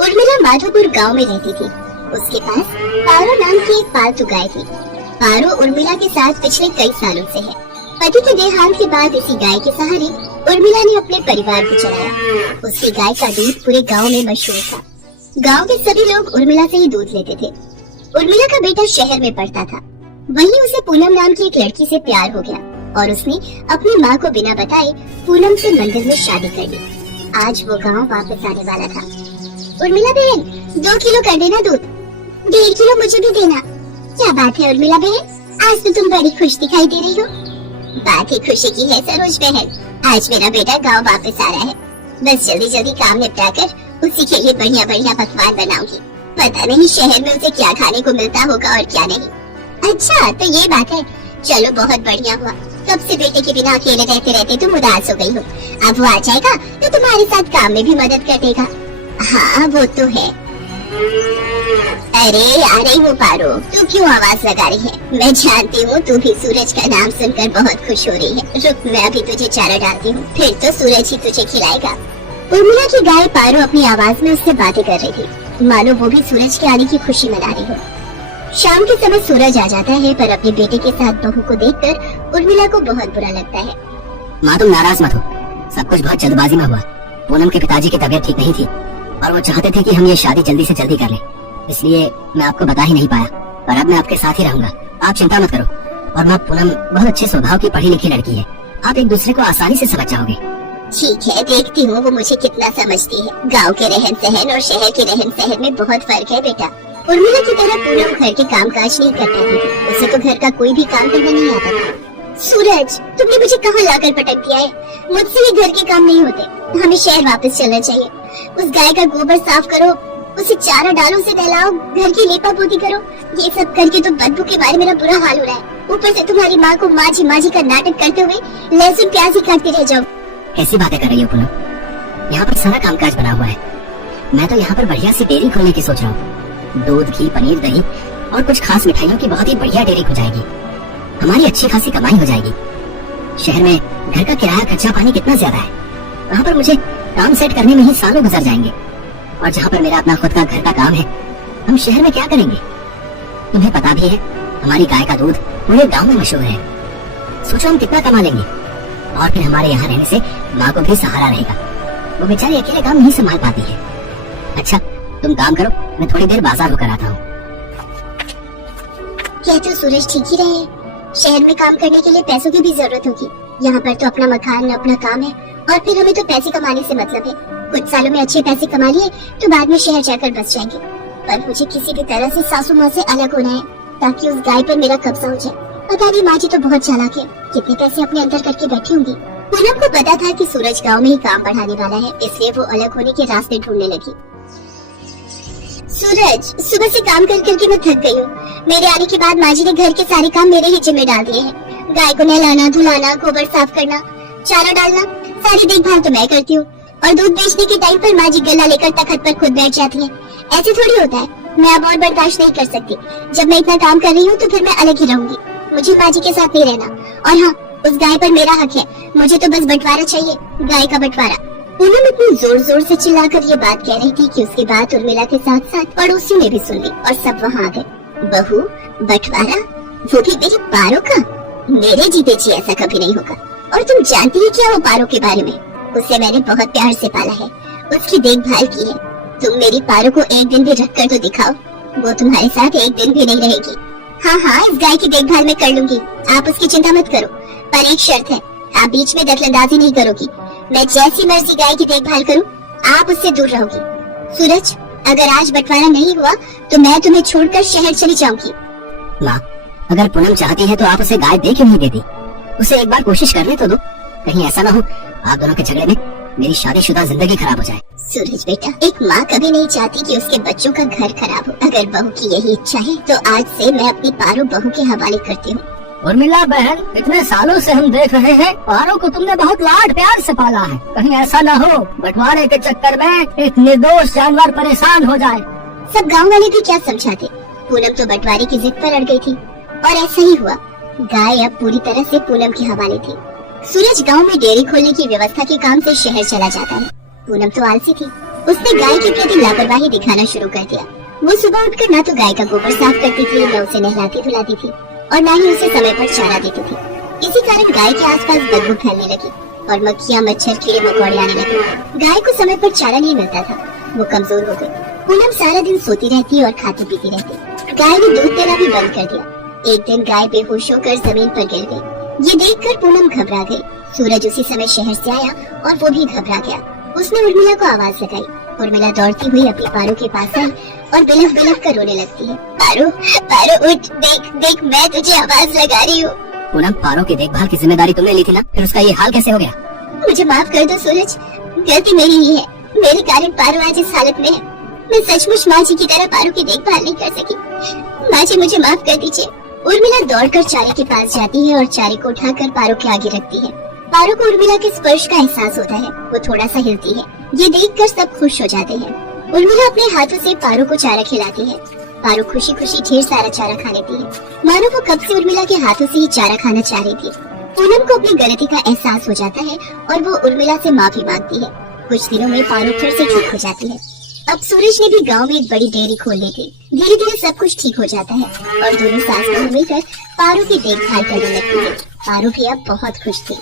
उर्मिला माधोपुर गांव में रहती थी। उसके पास पारो नाम की एक पालतू गाय थी। पारो उर्मिला के साथ पिछले कई सालों से है। पति के देहांत के बाद इसी गाय के सहारे उर्मिला ने अपने परिवार को चलाया। उसकी गाय का दूध पूरे गांव में मशहूर था। गांव के सभी लोग उर्मिला से ही दूध लेते थे। उर्मिला का बेटा शहर में पढ़ता था। वहीं उसे पूनम नाम की एक लड़की से प्यार हो गया और उसने अपनी माँ को बिना बताए पूनम से मंदिर में शादी कर ली। आज वो गांव वापस आने वाला था। उर्मिला बहन, 2 किलो कर देना दूध। 1.5 किलो मुझे भी देना। क्या बात है उर्मिला बहन, आज तो तुम बड़ी खुश दिखाई दे रही हो। बात ही खुशी की है सरोज बहन, आज मेरा बेटा गांव वापस आ रहा है। बस जल्दी जल्दी काम निपटा कर उसी के लिए बढ़िया बढ़िया पकवान बनाऊंगी। पता नहीं शहर में उसे क्या खाने को मिलता होगा और क्या नहीं। अच्छा तो ये बात है, चलो बहुत बढ़िया हुआ। कब से बेटे के बिना अकेले रहते रहते तुम उदास हो गई हो। अब वो आ जाएगा तो तुम्हारे साथ काम में भी मदद कर देगा। हाँ वो तो है। अरे आ रही हूँ पारो, तू क्यों आवाज लगा रही है? मैं जानती हूँ तू भी सूरज का नाम सुनकर बहुत खुश हो रही है। रुक, मैं अभी तुझे चारा डालती हूँ, फिर तो सूरज ही तुझे खिलाएगा। उर्मिला की गाय पारो अपनी आवाज में उससे बातें कर रही थी, मानो वो भी सूरज के आने की खुशी मना रही हो। शाम के समय सूरज आ जाता है, पर अपने बेटे के साथ बहू को देखकर उर्मिला को बहुत बुरा लगता है। माँ तुम नाराज मत हो, सब कुछ बहुत जल्दबाजी में हुआ। पूनम के पिताजी की तबीयत ठीक नहीं थी और वो चाहते थे कि हम ये शादी जल्दी से जल्दी कर लें, इसलिए मैं आपको बता ही नहीं पाया। पर अब मैं आपके साथ ही रहूंगा, आप चिंता मत करो। और माँ पूनम बहुत अच्छे स्वभाव की पढ़ी लिखी लड़की है, आप एक दूसरे को आसानी से समझ जाओगे। ठीक है, देखती हूँ वो मुझे कितना समझती है। गाँव के रहन सहन और शहर के रहन सहन में बहुत फर्क है बेटा। उर्मिला की तरह पूनम घर के काम काज नहीं कर पाती थी। उसे तो घर का कोई भी काम करना नहीं आता था। सूरज, तुमने मुझे कहाँ लाकर पटक दिया है? मुझसे ये घर के काम नहीं होते। हमें शहर वापस चलना चाहिए। उस गाय का गोबर साफ करो, उसे चारा डालो, उसे नहलाओ, घर की लेपा पोती करो। ये सब करके तो बदबू के बारे मेरा बुरा हाल हो रहा है। ऊपर से तुम्हारी माँ को माँ जी का नाटक करते हुए लहसुन प्याज ही काटते रह जाओ। कैसी बातें कर रही हो पूनम? यहाँ पर सारा कामकाज बना हुआ है। मैं तो यहाँ पर बढ़िया सी डेयरी खोलने की सोच रहा हूँ। दूध, घी, पनीर, दही और कुछ खास मिठाइयों की बहुत ही बढ़िया डेयरी हो जाएगी। हमारी अच्छी खासी कमाई हो जाएगी। शहर में घर का किराया खर्चा पानी कितना ज्यादा है, वहाँ पर मुझे काम सेट करने में ही सालों गुजर जाएंगे। और जहाँ पर मेरा अपना खुद का घर का काम है, हम शहर में क्या करेंगे? तुम्हें पता भी है हमारी गाय का दूध पूरे गांव में मशहूर है। सोचो हम कितना कमा लेंगे। और फिर हमारे यहाँ रहने से माँ को भी सहारा रहेगा। वो बेचारी अकेले काम नहीं संभाल पाती है। अच्छा तुम काम करो, मैं थोड़ी देर बाजार होकर आता हूँ। क्या तो सूरज ठीक ही रहे? शहर में काम करने के लिए पैसों की भी जरूरत होगी। यहाँ पर तो अपना मकान, अपना काम है और फिर हमें तो पैसे कमाने से मतलब है। कुछ सालों में अच्छे पैसे कमा लिए तो बाद में शहर जाकर बस जाएंगे। पर मुझे किसी भी तरह से सासू माँ से अलग होना है ताकि उस गाय पर मेरा कब्जा हो जाए। पता नहीं माँ जी तो बहुत चालाक है, कितने पैसे अपने अंदर करके बैठी होंगी। पूनम को पता था कि सूरज गाँव में ही काम बढ़ाने वाला है, इसलिए वो अलग होने के रास्ते ढूंढने लगी। सूरज, सुबह से काम कर करके मैं थक गई हूँ। मेरे आने के बाद माँ जी ने घर के सारे काम मेरे ही जिम्मे डाल दिए हैं। गाय को नहलाना, धुलाना, गोबर साफ करना, चारा डालना, सारी देखभाल तो मैं करती हूँ। और दूध बेचने के टाइम पर माँ जी गला लेकर तखत पर खुद बैठ जाती है। ऐसे थोड़ी होता है। मैं अब और बर्दाश्त नहीं कर सकती। जब मैं इतना काम कर रही हूँ तो फिर मैं अलग ही रहूंगी। मुझे माँ जी के साथ नहीं रहना। और हाँ, उस गाय पर मेरा हक है। मुझे तो बस बंटवारा चाहिए, गाय का बंटवारा। पूनम इतनी जोर जोर से चिल्लाकर ये बात कह रही थी कि उसकी बात उर्मिला के साथ साथ पड़ोसियों ने भी सुन ली और सब वहाँ आ गए। बहू, बंटवारा? वो भी मेरी पारो का? मेरे जीते जी ऐसा कभी नहीं होगा। और तुम जानती है क्या वो पारो के बारे में? उसे मैंने बहुत प्यार से पाला है, उसकी देखभाल की है। तुम मेरी पारो को एक दिन भी रख कर तो दिखाओ, वो तुम्हारे साथ एक दिन भी नहीं रहेगी। हाँ हाँ, इस गाय की देखभाल मैं कर लूंगी, आप उसकी चिंता मत करो। पर एक शर्त है, आप बीच में दखलंदाजी नहीं करोगी। मैं जैसी मर्जी गाय की देखभाल करूं, आप उससे दूर रहोगी। सूरज, अगर आज बंटवारा नहीं हुआ तो मैं तुम्हें छोड़कर शहर चली जाऊंगी। माँ, अगर पूनम चाहती है तो आप उसे गाय दे क्यों नहीं देती? उसे एक बार कोशिश करने तो दो। कहीं ऐसा ना हो आप दोनों के झगड़े में मेरी शादीशुदा जिंदगी खराब हो जाए। सूरज बेटा, एक माँ कभी नहीं चाहती कि उसके बच्चों का घर खराब हो। अगर बहू की यही इच्छा है तो आज से मैं अपनी पारो बहू के हवाले करती हूँ। उर्मिला बहन, इतने सालों से हम देख रहे हैं पारो को तुमने बहुत लाड प्यार से पाला है। कहीं ऐसा ना हो बंटवारे के चक्कर में एक निर्दोष जानवर परेशान हो जाए। सब गांव वाले भी क्या समझाते? पूनम तो बंटवारे की जिद पर अड़ गई थी और ऐसा ही हुआ। गाय अब पूरी तरह से पूनम के हवाले थी। सूरज गांव में डेयरी खोलने की व्यवस्था के काम से शहर चला जाता है। पूनम तो आलसी थी। उसने गाय के प्रति लापरवाही दिखाना शुरू कर दिया। वो सुबह उठकर ना तो गाय का गोबर साफ करती थी, न उसे नहलाती धुलाती थी और ना ही उसे समय पर चारा देती थी। इसी कारण गाय के आसपास बदबू फैलने लगी और मक्खियाँ, मच्छर, कीड़े मकोड़े आने लगे। गाय को समय पर चारा नहीं मिलता था, वो कमजोर हो गई। पूनम सारा दिन सोती रहती और खाती पीती रहती। गाय ने दूध देना भी बंद कर दिया। एक दिन गाय बेहोश होकर जमीन पर गिर गई। ये देखकर पूनम घबरा गई। सूरज उसी समय शहर से आया और वो भी घबरा गया। उसने उर्मिला को आवाज लगाई। उर्मिला दौड़ती हुई अपनी पारो के पास आई और बिलख बिलख कर रोने लगती है। पारो, पारो उठ, देख देख, मैं तुझे आवाज लगा रही हूँ। पूनम, पारो की देखभाल की जिम्मेदारी तुमने ली थी ना, फिर उसका ये हाल कैसे हो गया? मुझे माफ कर दो सूरज, गलती मेरी ही है। मेरे कारण पारो आज इस हालत में है। मैं सचमुच माँ जी की तरह पारो की देखभाल नहीं कर सकी। माँ जी, मुझे माफ कर दीजिए। उर्मिला दौड़कर चारे के पास जाती है और चारे को उठाकर पारो के आगे रखती है। पारो को उर्मिला के स्पर्श का एहसास होता है। वो थोड़ा सा हिलती है। ये देखकर सब खुश हो जाते हैं। उर्मिला अपने हाथों से पारो को चारा खिलाती है। पारो खुशी खुशी ढेर सारा चारा खा लेती है, मानो वो कब से उर्मिला के हाथों से ही चारा खाना चाह रही थी। पूनम को अपनी गलती का एहसास हो जाता है और वो उर्मिला से माफी मांगती है। कुछ दिनों में पारो फिर से ठीक हो जाती है। अब सूरज ने भी गांव में एक बड़ी डेयरी खोल ली थी। धीरे धीरे सब कुछ ठीक हो जाता है और दोनों सास बहू मिलकर पारो की देखभाल करने लगती है। पारो भी अब बहुत खुश थी।